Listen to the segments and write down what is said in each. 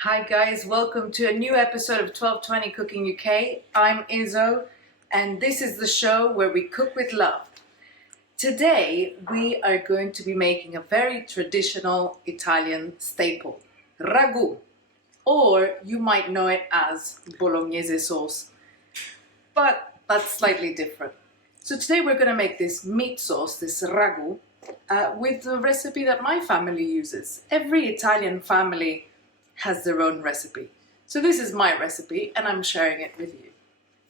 Hi guys, welcome to a new episode of 1220 Cooking UK. I'm Izzo and this is the show where we cook with love. Today we are going to be making a very traditional Italian staple, ragu, or you might know it as bolognese sauce, but that's slightly different. So today we're going to make this meat sauce, this ragu, with the recipe that my family uses. Every Italian family has their own recipe. So this is my recipe and I'm sharing it with you.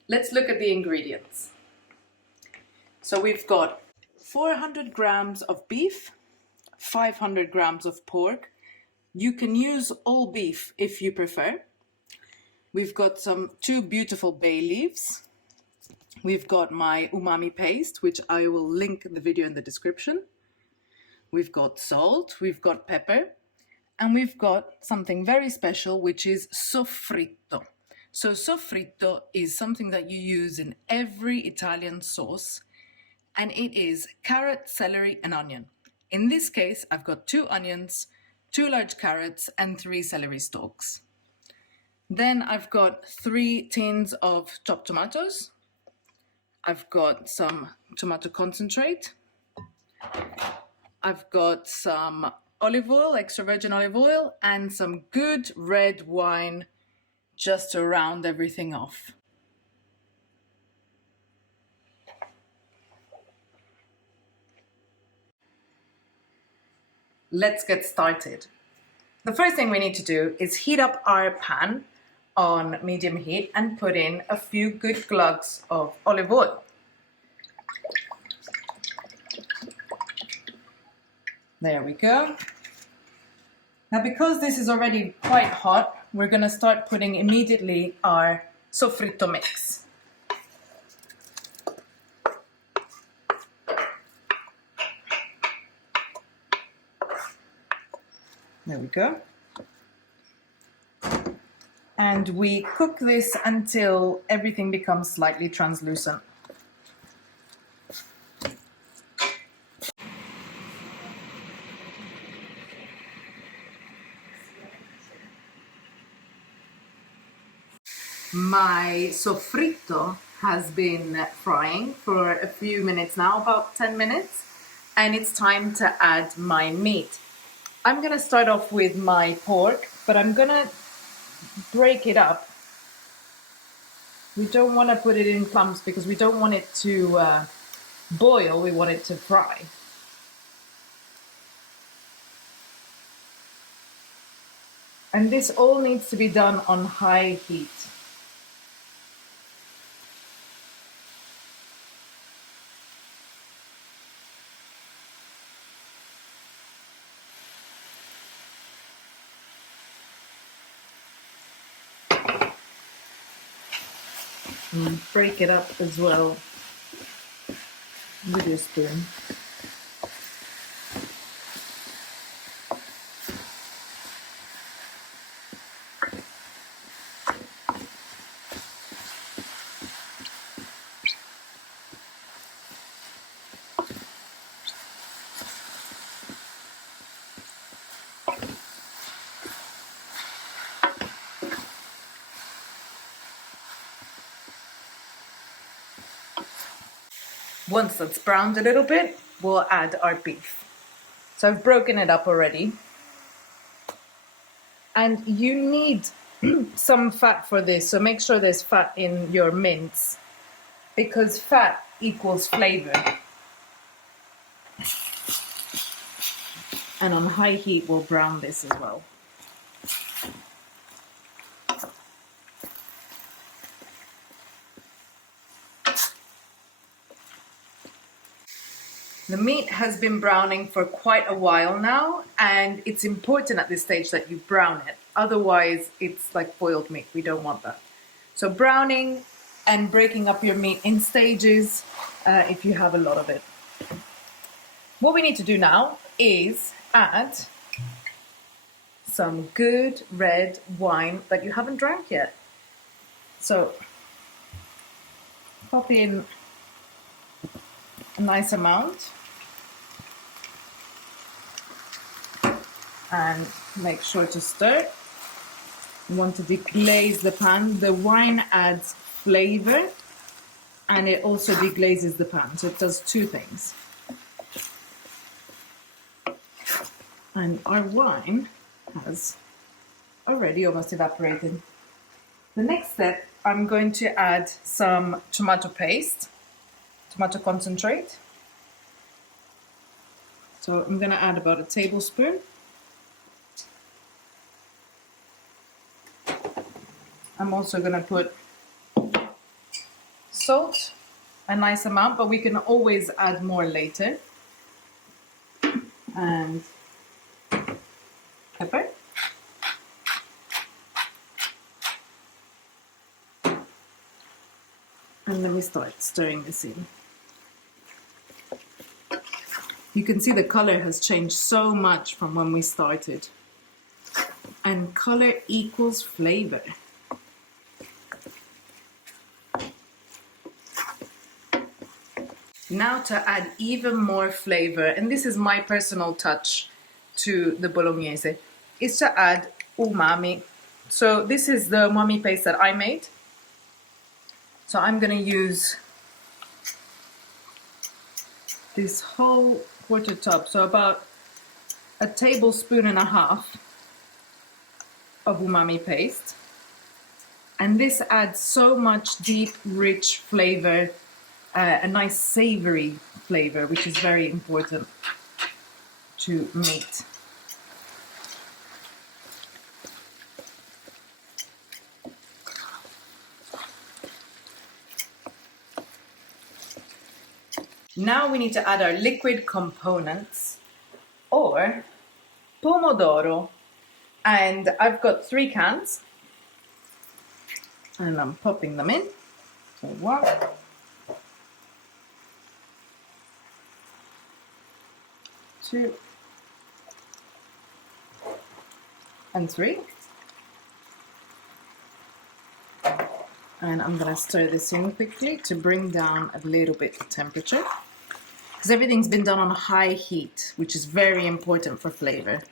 Let's look at the ingredients. So we've got 400 grams of beef, 500 grams of pork. You can use all beef if you prefer. We've got two beautiful bay leaves. We've got my umami paste, which I will link the video in the description. We've got salt, we've got pepper, and we've got something very special, which is soffritto. So soffritto is something that you use in every Italian sauce, and it is carrot, celery, and onion. In this case, I've got 2 onions, 2 large carrots, and 3 celery stalks. Then I've got 3 tins of chopped tomatoes. I've got some tomato concentrate. I've got some olive oil, extra virgin olive oil, and some good red wine just to round everything off. Let's get started. The first thing we need to do is heat up our pan on medium heat and put in a few good glugs of olive oil. There we go. Now, because this is already quite hot, we're going to start putting immediately our soffritto mix. There we go. And we cook this until everything becomes slightly translucent. My soffritto has been frying for a few minutes now, about 10 minutes, and it's time to add my meat. I'm gonna start off with my pork, but I'm gonna break it up. We don't want to put it in clumps because we don't want it to boil, we want it to fry. And this all needs to be done on high heat. And break it up as well with your spoon. Once that's browned a little bit, we'll add our beef. So I've broken it up already. And you need some fat for this, so make sure there's fat in your mince, because fat equals flavor. And on high heat, we'll brown this as well. The meat has been browning for quite a while now, and it's important at this stage that you brown it. Otherwise, it's like boiled meat. We don't want that. So browning and breaking up your meat in stages if you have a lot of it. What we need to do now is add some good red wine that you haven't drank yet. So pop in a nice amount and make sure to stir. You want to deglaze the pan. The wine adds flavor and it also deglazes the pan, so it does two things. And our wine has already almost evaporated. The next step, I'm going to add some tomato paste, tomato concentrate. So I'm going to add about a tablespoon. I'm also going to put salt, a nice amount, but we can always add more later. And pepper. And then we start stirring this in. You can see the color has changed so much from when we started. And color equals flavor. Now to add even more flavor, and this is my personal touch to the bolognese, is to add umami. So this is the umami paste that I made. So I'm going to use this whole quarter tub, so about a tablespoon and a half of umami paste. And this adds so much deep, rich flavor, a nice savory flavor, which is very important to meat. Now we need to add our liquid components, or pomodoro. And I've got 3 cans, and I'm popping them in. So 1, 2, and 3. And I'm going to stir this in quickly to bring down a little bit the temperature, because everything's been done on high heat, which is very important for flavor.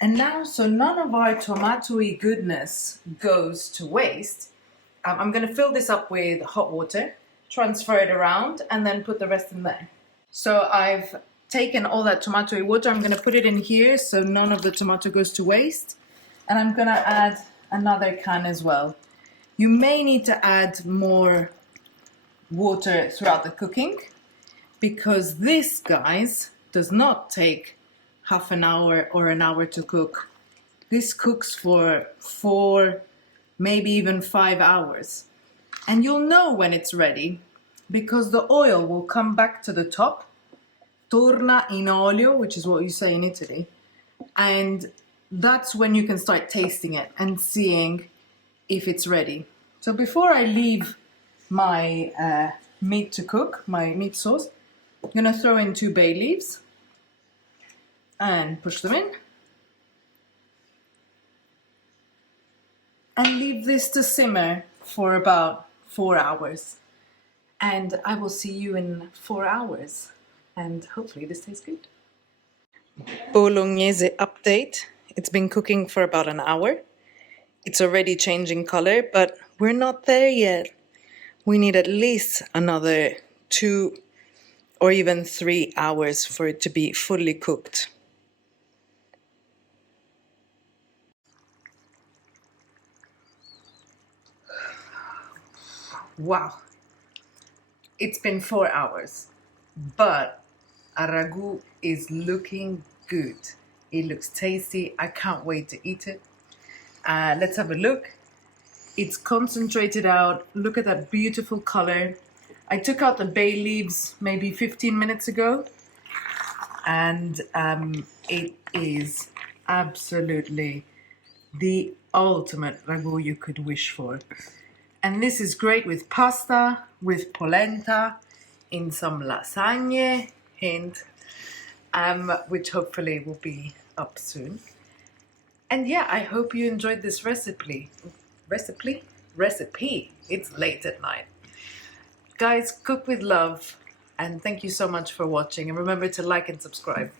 And now, so none of our tomatoey goodness goes to waste, I'm going to fill this up with hot water, transfer it around, and then put the rest in there. So I've taken all that tomatoey water, I'm going to put it in here so none of the tomato goes to waste. And I'm going to add another can as well. You may need to add more water throughout the cooking, because this, guys, does not take half an hour or an hour to cook. This cooks for 4, maybe even 5 hours. And you'll know when it's ready because the oil will come back to the top, torna in olio, which is what you say in Italy, and that's when you can start tasting it and seeing if it's ready. So before I leave my meat to cook, my meat sauce, I'm going to throw in 2 bay leaves and push them in. And leave this to simmer for about 4 hours. And I will see you in 4 hours. And hopefully this tastes good. Bolognese update. It's been cooking for about an hour. It's already changing color, but we're not there yet. We need at least another 2 or even 3 hours for it to be fully cooked. Wow. It's been 4 hours, but our ragu is looking good. It looks tasty. I can't wait to eat it. Let's have a look. It's concentrated out. Look at that beautiful color. I took out the bay leaves maybe 15 minutes ago, and it is absolutely the ultimate ragu you could wish for. And this is great with pasta, with polenta, in some lasagne, hint, which hopefully will be up soon. And yeah, I hope you enjoyed this recipe. It's late at night. Guys, cook with love, and thank you so much for watching. And remember to like and subscribe.